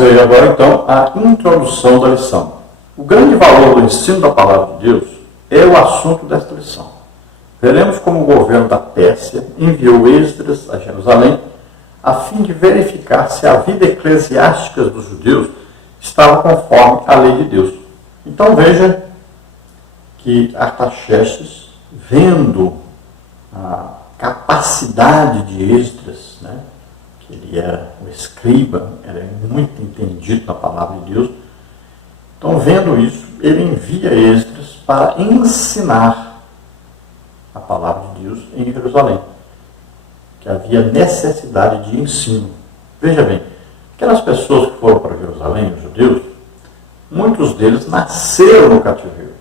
ver agora então a introdução da lição. O grande valor do ensino da palavra de Deus é o assunto desta lição. Veremos como o governo da Pérsia enviou Esdras a Jerusalém a fim de verificar se a vida eclesiástica dos judeus estava conforme a lei de Deus. Então veja que Artaxerxes, vendo a capacidade de Esdras, né, que ele era o escriba, era muito entendido na palavra de Deus, então vendo isso, ele envia Esdras para ensinar a palavra de Deus em Jerusalém, que havia necessidade de ensino. Veja bem, aquelas pessoas que foram para Jerusalém, os judeus, muitos deles nasceram no cativeiro,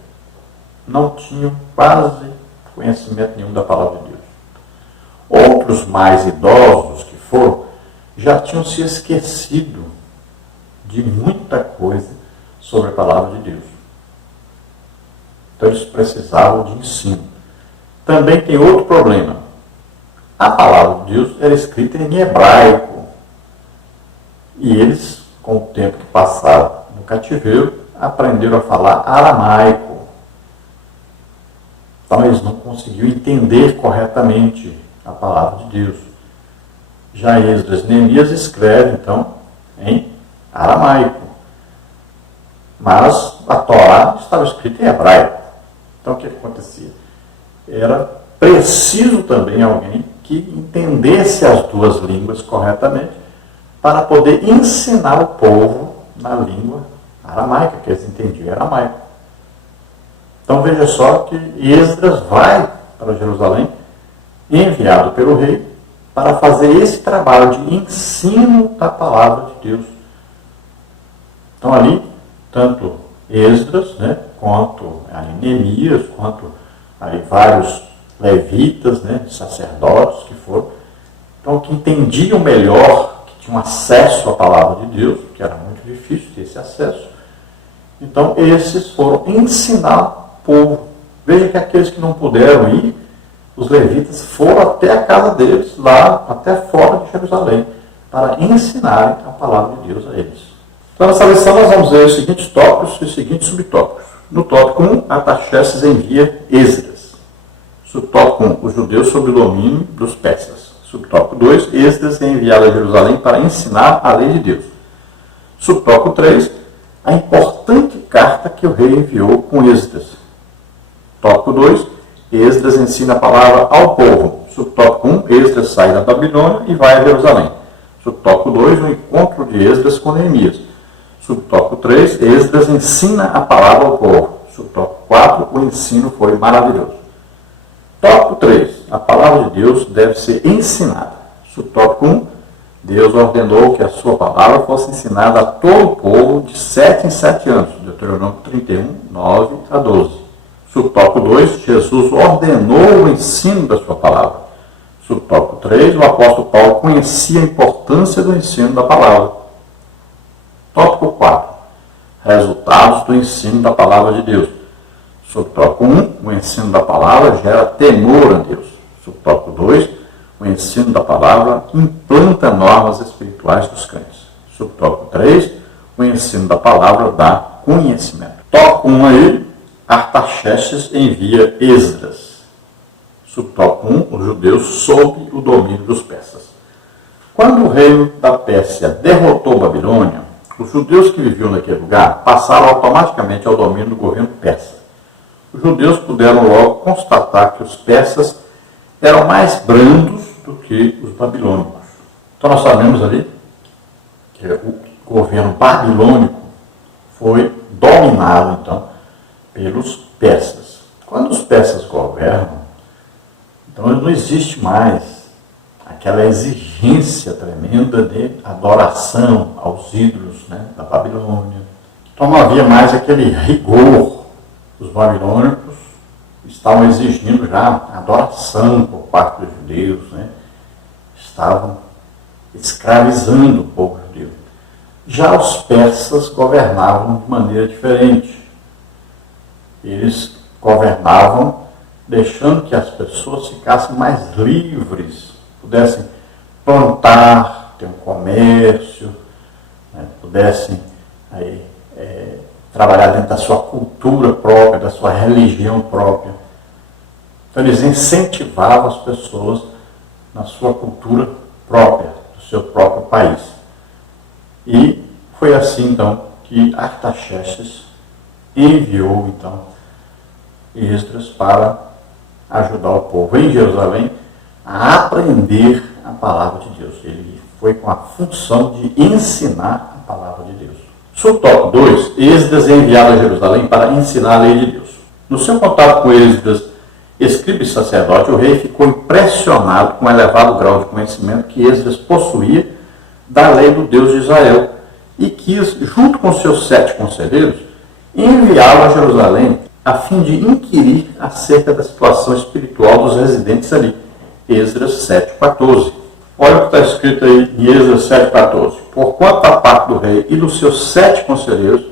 não tinham quase conhecimento nenhum da palavra de Deus. Outros mais idosos que foram, já tinham se esquecido de muita coisa sobre a palavra de Deus. Então eles precisavam de ensino. Também tem outro problema. A palavra de Deus era escrita em hebraico. E eles, com o tempo que passaram no cativeiro, aprenderam a falar aramaico. Então eles não conseguiam entender corretamente a palavra de Deus. Já Esdras e Neemias escrevem, então, em aramaico. Mas a Torá estava escrita em hebraico. Então o que acontecia? Era preciso também alguém que entendesse as duas línguas corretamente para poder ensinar o povo na língua aramaica, que eles entendiam aramaico. Então veja só que Esdras vai para Jerusalém, enviado pelo rei, para fazer esse trabalho de ensino da palavra de Deus. Então ali, tanto Esdras, né, quanto ali Neemias, quanto aí vários levitas, né, sacerdotes que foram, então que entendiam melhor, que tinham acesso à palavra de Deus, que era muito difícil ter esse acesso, então esses foram ensinar o povo. Veja que aqueles que não puderam ir, os levitas foram até a casa deles, lá até fora de Jerusalém, para ensinarem a palavra de Deus a eles. Então, nessa lição nós vamos ver os seguintes tópicos e os seguintes subtópicos. No tópico 1, Artaxerxes envia Esdras. Subtópico 1, os judeus sob o domínio dos persas. Subtópico 2, Esdras é enviado a Jerusalém para ensinar a lei de Deus. Subtópico 3, a importante carta que o rei enviou com Esdras. Tópico 2, Esdras ensina a palavra ao povo. Subtópico 1, Esdras sai da Babilônia e vai a Jerusalém. Subtópico 2, o encontro de Esdras com Neemias. Subtópico 3, Esdras ensina a palavra ao povo. Subtópico 4, o ensino foi maravilhoso. Tópico 3, a palavra de Deus deve ser ensinada. Subtópico 1, Deus ordenou que a sua palavra fosse ensinada a todo o povo de 7 em 7 anos. Deuteronômio 31, 9 a 12. Subtópico 2, Jesus ordenou o ensino da sua palavra. Subtópico 3, o apóstolo Paulo conhecia a importância do ensino da palavra. Tópico 4, resultados do ensino da palavra de Deus. Subtópico 1, o ensino da palavra gera temor a Deus. Subtópico 2, o ensino da palavra implanta normas espirituais dos crentes. Subtópico 3, o ensino da palavra dá conhecimento. Tópico 1 aí, Artaxerxes envia Esdras. Subtópico 1, os judeus sob o domínio dos persas. Quando o reino da Pérsia derrotou Babilônia, os judeus que viviam naquele lugar passaram automaticamente ao domínio do governo persa. Os judeus puderam logo constatar que os persas eram mais brandos do que os babilônicos. Então nós sabemos ali que o governo babilônico foi dominado, então, pelos persas. Quando os persas governam, então não existe mais aquela exigência tremenda de adoração aos ídolos, né, da Babilônia. Então não havia mais aquele rigor. Os babilônicos estavam exigindo já adoração por parte dos judeus, né? Estavam escravizando o povo judeu. Já os persas governavam de maneira diferente. Eles governavam deixando que as pessoas ficassem mais livres, pudessem plantar, ter um comércio, né, pudessem aí, trabalhar dentro da sua cultura própria, da sua religião própria. Então eles incentivavam as pessoas na sua cultura própria, do seu próprio país. E foi assim então que Artaxerxes enviou então Esdras para ajudar o povo em Jerusalém a aprender a palavra de Deus. Ele foi com a função de ensinar a palavra de Deus. Subtópico 2, Esdras é enviado a Jerusalém para ensinar a lei de Deus. No seu contato com Esdras, escriba e sacerdote, o rei ficou impressionado com o elevado grau de conhecimento que Esdras possuía da lei do Deus de Israel e quis, junto com seus 7 conselheiros, enviá-lo a Jerusalém a fim de inquirir acerca da situação espiritual dos residentes ali. Esdras 7,14. Olha o que está escrito aí em Esdras 7,14. Porquanto a parte do rei e dos seus 7 conselheiros,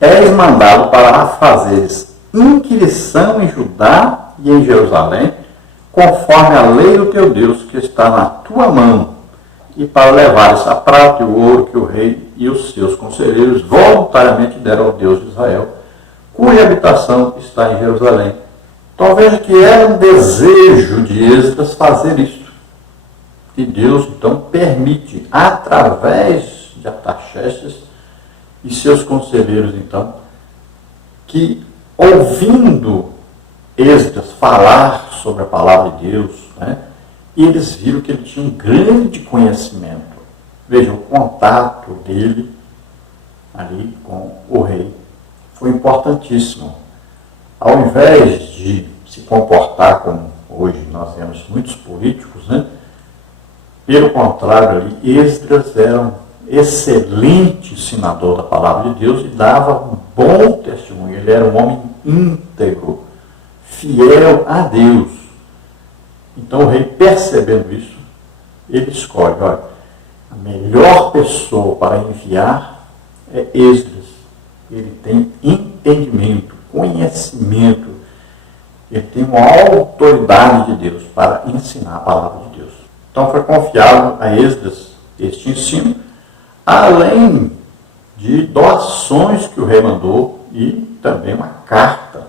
és mandado para fazeres inquirição em Judá e em Jerusalém, conforme a lei do teu Deus que está na tua mão, e para levares a prata e o ouro que o rei e os seus conselheiros voluntariamente deram ao Deus de Israel, cuja habitação está em Jerusalém. Então veja que era um desejo de Esdras fazer isto. E Deus então permite, através de Artaxerxes e seus conselheiros então, que ouvindo Esdras falar sobre a palavra de Deus, né, eles viram que ele tinha um grande conhecimento. Vejam, o contato dele ali com o rei foi importantíssimo. Ao invés de se comportar como hoje nós vemos muitos políticos, né, pelo contrário, ali, Esdras era um excelente ensinador da palavra de Deus e dava um bom testemunho. Ele era um homem íntegro, fiel a Deus. Então o rei, percebendo isso, ele escolhe, olha, a melhor pessoa para enviar é Esdras. Ele tem entendimento, conhecimento, ele tem uma autoridade de Deus para ensinar a palavra de Deus. Então foi confiado a Esdras este ensino, além de doações que o rei mandou e também uma carta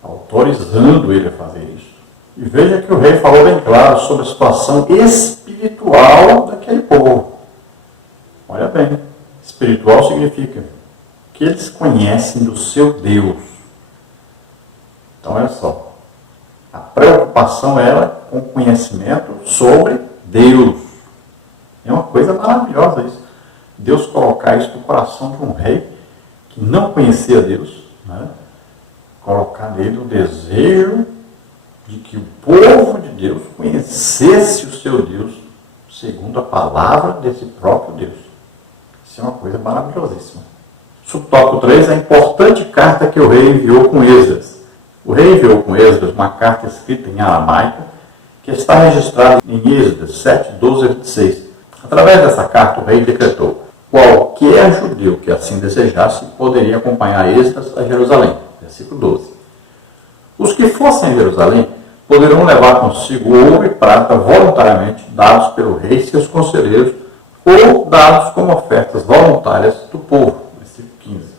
autorizando ele a fazer isso. E veja que o rei falou bem claro sobre a situação espiritual daquele povo. Olha bem, espiritual significa que eles conhecem do seu Deus. Então olha só, a preocupação era com conhecimento sobre Deus. É uma coisa maravilhosa isso. Deus colocar isso no coração de um rei que não conhecia Deus, né? Colocar nele o desejo de que o povo de Deus conhecesse o seu Deus segundo a palavra desse próprio Deus. Isso é uma coisa maravilhosíssima. Subtópico 3, a importante carta que o rei enviou com Esdras. O rei enviou com Esdras uma carta escrita em aramaico, que está registrada em Esdras 7, 12 a 26. Através dessa carta, o rei decretou: qualquer judeu que assim desejasse poderia acompanhar Esdras a Jerusalém. Versículo 12. Os que fossem a Jerusalém poderão levar consigo ouro e prata voluntariamente dados pelo rei e seus conselheiros, ou dados como ofertas voluntárias do povo. Versículo 15.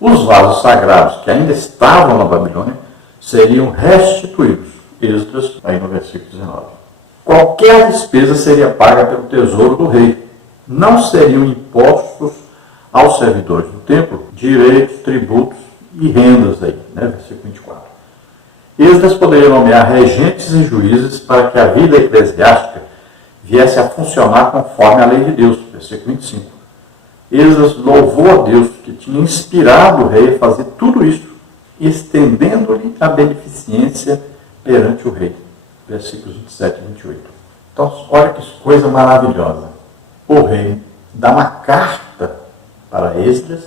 Os vasos sagrados que ainda estavam na Babilônia seriam restituídos. Esdras, aí no versículo 19. Qualquer despesa seria paga pelo tesouro do rei. Não seriam impostos aos servidores do templo direitos, tributos e rendas aí, né? Versículo 24. Esdras poderia nomear regentes e juízes para que a vida eclesiástica viesse a funcionar conforme a lei de Deus. Versículo 25. Esdras louvou a Deus que tinha inspirado o rei a fazer tudo isso, estendendo-lhe a beneficência perante o rei. Versículos 27 e 28. Então, olha que coisa maravilhosa. O rei dá uma carta para Esdras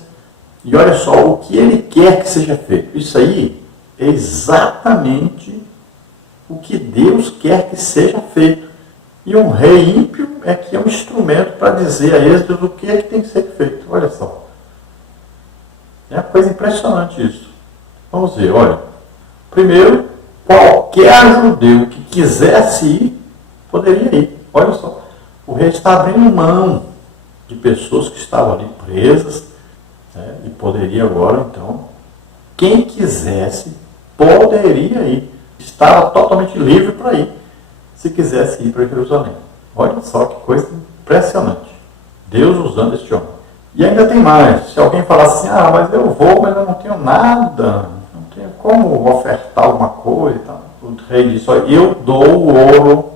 e olha só o que ele quer que seja feito. Isso aí é exatamente o que Deus quer que seja feito. E um rei ímpio é que é um instrumento para dizer a Esdras o que é que tem que ser feito. Olha só. É uma coisa impressionante isso. Vamos ver, olha. Primeiro, qualquer judeu que quisesse ir, poderia ir. Olha só. O rei está abrindo mão de pessoas que estavam ali presas, né, e poderia agora, então, quem quisesse, poderia ir. Estava totalmente livre para ir, se quisesse ir para Jerusalém. Olha só que coisa impressionante. Deus usando este homem. E ainda tem mais. Se alguém falasse assim, mas eu vou, mas eu não tenho nada, não tenho como ofertar alguma coisa e tal. O rei disse, olha, eu dou o ouro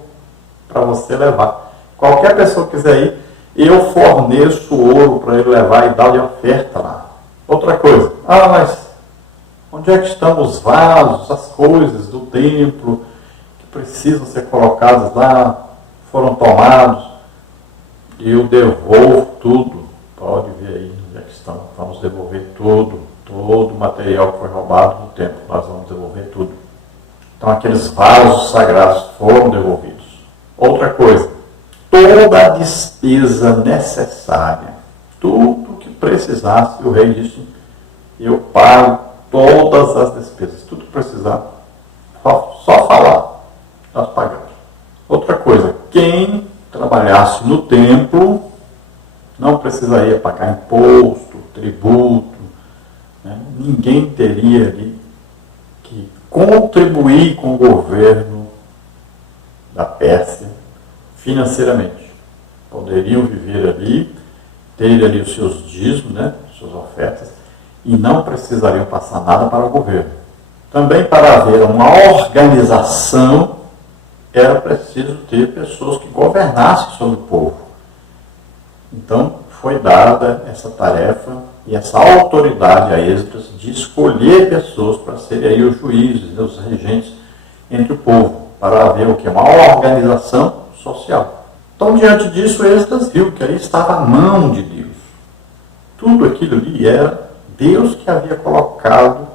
para você levar. Qualquer pessoa que quiser ir, eu forneço ouro para ele levar e dar de oferta lá. Outra coisa, mas onde é que estão os vasos, as coisas do templo que precisam ser colocadas lá, foram tomados? Eu devolvo tudo. Pode ver aí onde é que estão. Vamos devolver tudo. Todo o material que foi roubado do templo, nós vamos devolver tudo. Então aqueles vasos sagrados foram devolvidos. Outra coisa, toda a despesa necessária, tudo que precisasse, o rei disse, eu pago todas as despesas, tudo que precisar, só falar, nós pagamos. Outra coisa, quem trabalhasse no templo não precisaria pagar imposto, tributo, né? Ninguém teria ali que contribuir com o governo da Pérsia financeiramente. Poderiam viver ali, ter ali os seus dízimos, né, suas ofertas, e não precisariam passar nada para o governo. Também para haver uma organização, era preciso ter pessoas que governassem sobre o povo. Então, foi dada essa tarefa e essa autoridade a Esdras de escolher pessoas para serem aí os juízes, os regentes entre o povo, para haver o que? Uma organização social. Então, diante disso, Esdras viu que ali estava a mão de Deus. Tudo aquilo ali era Deus que havia colocado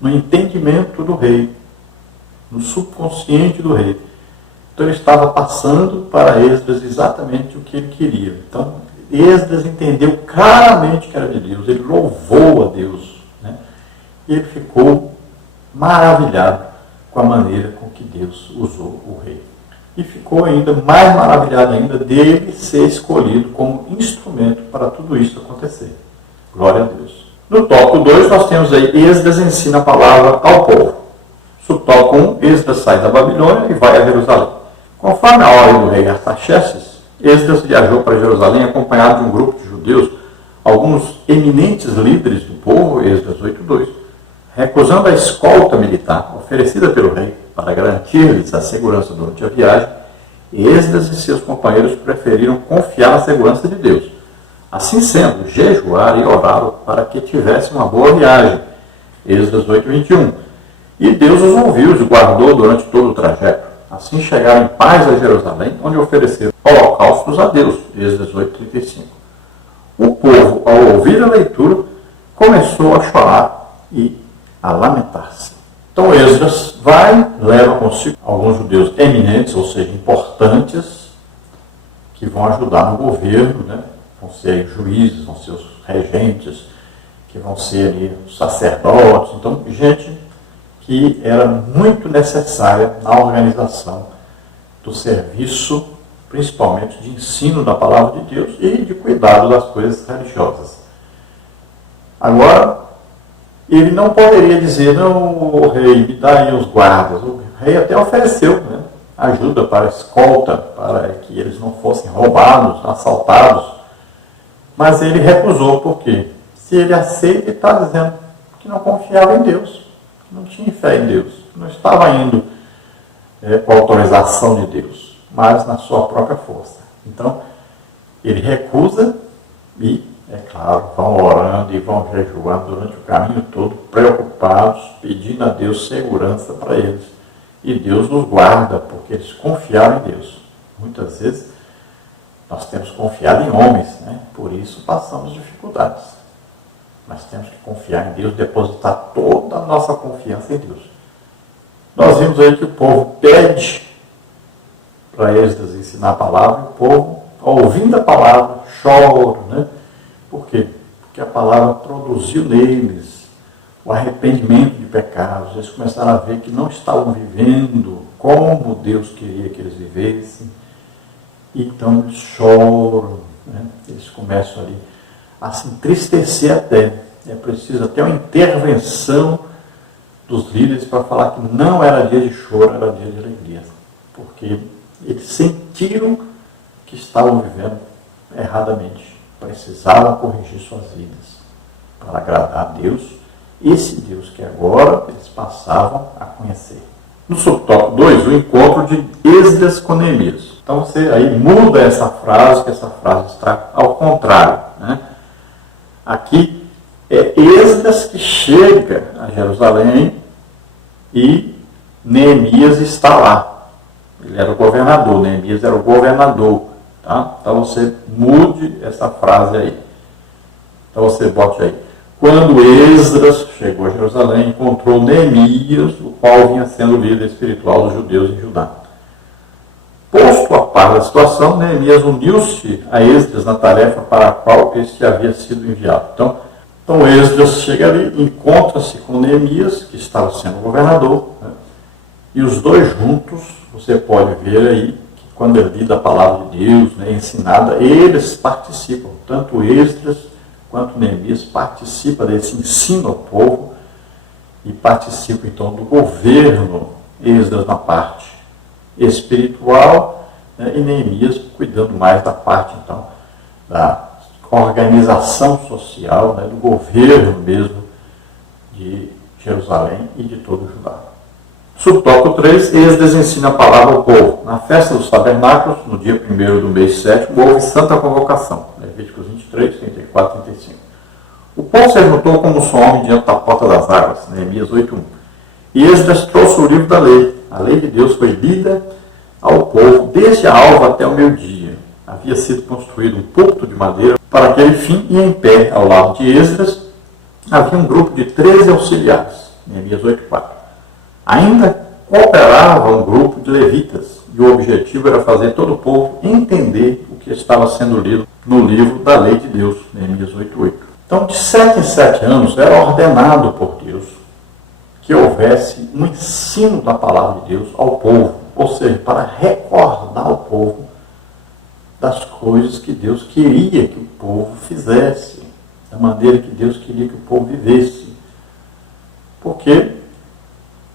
no entendimento do rei, no subconsciente do rei. Então ele estava passando para Esdras exatamente o que ele queria. Então Esdras entendeu claramente que era de Deus, ele louvou a Deus, né? E ele ficou maravilhado com a maneira com que Deus usou o rei. E ficou ainda mais maravilhado ainda dele ser escolhido como instrumento para tudo isso acontecer. Glória a Deus. No tópico 2 nós temos aí Esdras ensina a palavra ao povo. Subtópico 1, Esdras sai da Babilônia e vai a Jerusalém. Conforme a ordem do rei Artaxerxes, Esdras viajou para Jerusalém acompanhado de um grupo de judeus, alguns eminentes líderes do povo, Esdras 8:2, recusando a escolta militar oferecida pelo rei para garantir-lhes a segurança durante a viagem. Esdras e seus companheiros preferiram confiar na segurança de Deus. Assim sendo, jejuaram e oraram para que tivesse uma boa viagem. Esdras 8:21. E Deus os ouviu e os guardou durante todo o trajeto. Assim chegaram em paz a Jerusalém, onde ofereceram holocaustos a Deus. Esdras 8:35. O povo, ao ouvir a leitura, começou a chorar e a lamentar-se. Então Esdras vai, leva consigo alguns judeus eminentes, ou seja, importantes, que vão ajudar no governo, né? Vão ser juízes, vão ser os regentes, que vão ser ali os sacerdotes. Então, gente que era muito necessária na organização do serviço, principalmente de ensino da palavra de Deus e de cuidado das coisas religiosas. Agora, ele não poderia dizer, não, o rei, me dá aí os guardas. O rei até ofereceu, né, ajuda para a escolta, para que eles não fossem roubados, assaltados. Mas ele recusou, porque se ele aceita, ele está dizendo que não confiava em Deus, que não tinha fé em Deus, que não estava indo com a autorização de Deus, mas na sua própria força. Então, ele recusa e, é claro, vão orando e vão jejuando durante o caminho todo, preocupados, pedindo a Deus segurança para eles. E Deus os guarda, porque eles confiaram em Deus. Muitas vezes, nós temos confiado em homens, né? Por isso passamos dificuldades. Nós temos que confiar em Deus, depositar toda a nossa confiança em Deus. Nós vimos aí que o povo pede para Esdras ensinar a palavra, o povo, ouvindo a palavra, chora, né? Por quê? Porque a palavra produziu neles o arrependimento de pecados. Eles começaram a ver que não estavam vivendo como Deus queria que eles vivessem. Então eles choram né? Eles começam ali a se entristecer até. É preciso até uma intervenção dos líderes para falar que não era dia de choro, era dia de alegria. Porque eles sentiram que estavam vivendo erradamente. Precisavam corrigir suas vidas para agradar a Deus, esse Deus que agora eles passavam a conhecer. No subtópico 2, o encontro de Esdras com Neemias. Então você aí muda essa frase, que essa frase está ao contrário, né? Aqui é Esdras que chega a Jerusalém e Neemias está lá. Ele era o governador, Neemias era o governador. Tá? Então você mude essa frase aí. Então você bote aí. Quando Esdras chegou a Jerusalém, encontrou Neemias, o qual vinha sendo o líder espiritual dos judeus em Judá. Posto a par da situação, Neemias uniu-se a Esdras na tarefa para a qual este havia sido enviado. Então Esdras chega ali, encontra-se com Neemias, que estava sendo governador, né? E os dois juntos, você pode ver aí, que quando ele lida a palavra de Deus, né, ensinada, eles participam, tanto Esdras quanto Neemias participa desse ensino ao povo e participa então do governo, Esdras na parte espiritual, né, e Neemias cuidando mais da parte então da organização social, né, do governo mesmo de Jerusalém e de todo o Judá. Subtópico 3, Esdras ensina a palavra ao povo. Na festa dos tabernáculos, no dia 1º do mês 7º, houve santa convocação. Levíticos 23, 34 e 35. O povo se juntou como um homem diante da porta das águas. Neemias 8:1. E Esdras trouxe o livro da lei. A lei de Deus foi lida ao povo desde a alva até o meio-dia. Havia sido construído um púlpito de madeira para aquele fim e em pé, ao lado de Esdras, havia um grupo de 13 auxiliares. Neemias 8:4. Ainda cooperava um grupo de levitas, e o objetivo era fazer todo o povo entender o que estava sendo lido no livro da lei de Deus, Neemias 8:8. Então, de 7 em 7 anos, era ordenado por Deus que houvesse um ensino da palavra de Deus ao povo, ou seja, para recordar o povo das coisas que Deus queria que o povo fizesse, da maneira que Deus queria que o povo vivesse. Porque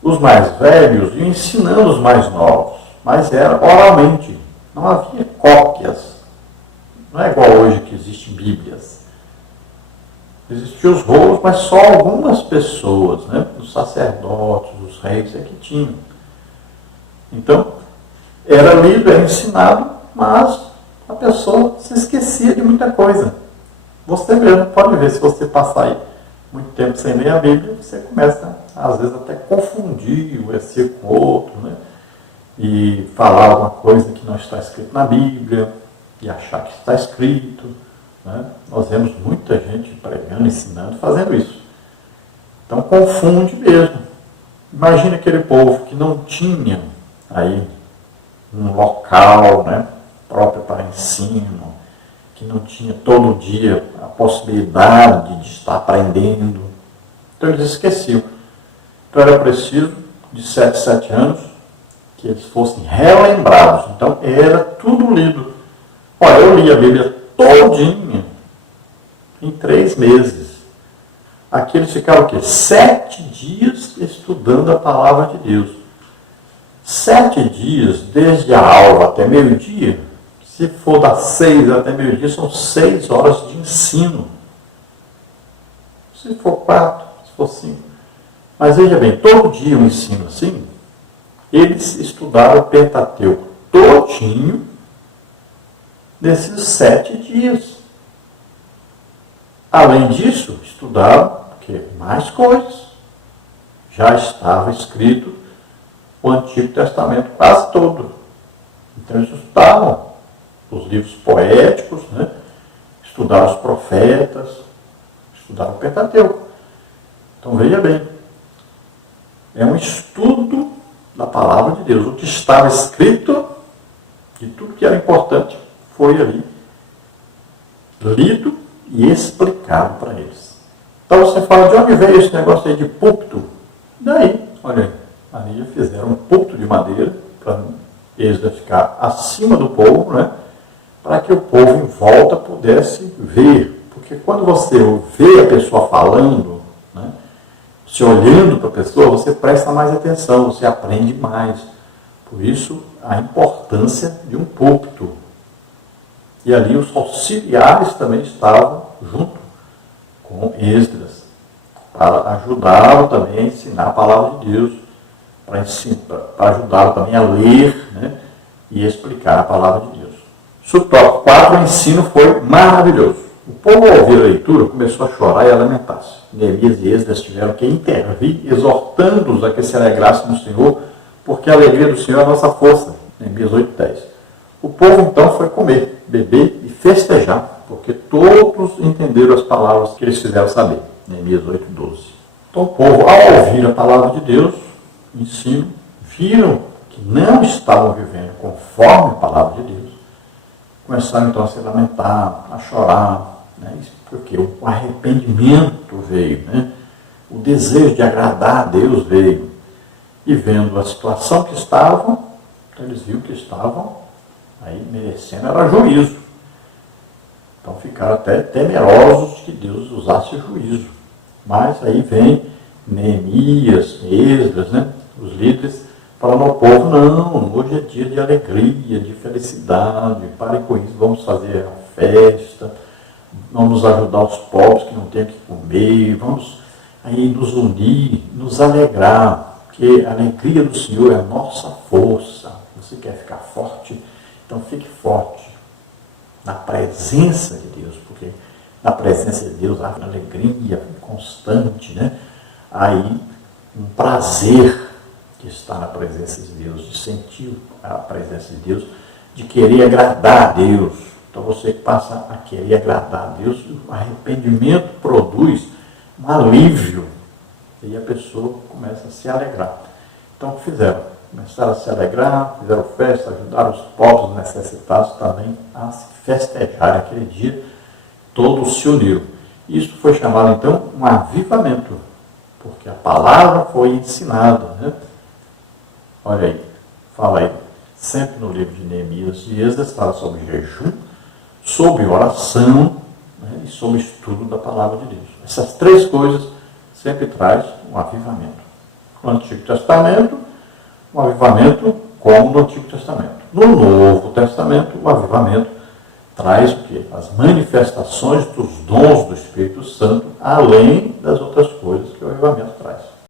os mais velhos iam ensinando os mais novos, mas era oralmente, não havia cópias. Não é igual hoje que existem bíblias. Existiam os rolos, mas só algumas pessoas, né? Os sacerdotes, os reis é que tinham. Então, era lido, era ensinado, mas a pessoa se esquecia de muita coisa. Você mesmo pode ver, se você passar aí muito tempo sem ler a Bíblia, você começa, às vezes, até confundir um versículo com outro, né? E falar alguma coisa que não está escrito na Bíblia, e achar que está escrito, né? Nós vemos muita gente pregando, ensinando, fazendo isso. Então, confunde mesmo. Imagina aquele povo que não tinha aí um local, né, próprio para ensino, que não tinha todo dia a possibilidade de estar aprendendo. Então eles esqueciam. Então era preciso, de 7 em 7 anos, que eles fossem relembrados. Então era tudo lido. Olha, eu li a Bíblia todinha em 3 meses. Aqui eles ficaram o quê? 7 dias estudando a palavra de Deus. 7 dias, desde a alva até meio-dia. Se for das 6 até meio-dia, são 6 horas de ensino. Se for 4, se for 5. Mas veja bem, todo dia um ensino assim, eles estudaram o Pentateuco todinho nesses 7 dias. Além disso, estudaram mais coisas. Já estava escrito o Antigo Testamento quase todo. Então eles estudavam os livros poéticos, né? Estudaram os profetas, estudaram o Pentateuco. Então veja bem, é um estudo da palavra de Deus. O que estava escrito, de tudo que era importante, foi ali lido e explicado para eles. Então você fala, de onde veio esse negócio aí de púlpito? Daí, olha aí, ali já fizeram um púlpito de madeira para eles ficar acima do povo, né? para que o povo em volta pudesse ver. Porque quando você vê a pessoa falando, né, se olhando para a pessoa, você presta mais atenção, você aprende mais. Por isso, a importância de um púlpito. E ali os auxiliares também estavam junto com Esdras, para ajudá-lo também a ensinar a palavra de Deus, para ajudá-lo também a ler, né, e explicar a palavra de Deus. Subtópico 4, o ensino foi maravilhoso. O povo, ao ouvir a leitura, começou a chorar e a lamentar-se. Neemias e Esdras tiveram que intervir, exortando-os a que se alegrassem no Senhor, porque a alegria do Senhor é a nossa força. Neemias 8:10. O povo então foi comer, beber e festejar, porque todos entenderam as palavras que eles fizeram saber. Neemias 8:12. Então o povo, ao ouvir a palavra de Deus, o ensino, viram que não estavam vivendo conforme a palavra de Deus. Começaram então a se lamentar, a chorar, né? Porque o arrependimento veio, né? O desejo de agradar a Deus veio. E vendo a situação que estavam, então eles viram que estavam aí merecendo era juízo. Então ficaram até temerosos de que Deus usasse juízo. Mas aí vem Neemias, Esdras, né? Os líderes, falando ao povo, não, hoje é dia de alegria, de felicidade, parem com isso, vamos fazer a festa, vamos ajudar os pobres que não têm o que comer, vamos aí nos unir, nos alegrar, porque a alegria do Senhor é a nossa força. Você quer ficar forte? Então fique forte na presença de Deus, porque na presença de Deus há uma alegria constante, né? Aí um prazer de estar na presença de Deus, de sentir a presença de Deus, de querer agradar a Deus. Então você passa a querer agradar a Deus, o arrependimento produz um alívio, e a pessoa começa a se alegrar. Então o que fizeram? Começaram a se alegrar, fizeram festa, ajudaram os povos necessitados também a se festejar aquele dia, todos se uniram. Isso foi chamado então um avivamento, porque a palavra foi ensinada, né? Olha aí, fala aí, sempre no livro de Neemias e Esdras fala sobre jejum, sobre oração, né, e sobre estudo da palavra de Deus. Essas três coisas sempre traz um avivamento. No Antigo Testamento, um avivamento como no Antigo Testamento. No Novo Testamento, o avivamento traz o quê? As manifestações dos dons do Espírito Santo, além das outras coisas que o avivamento traz.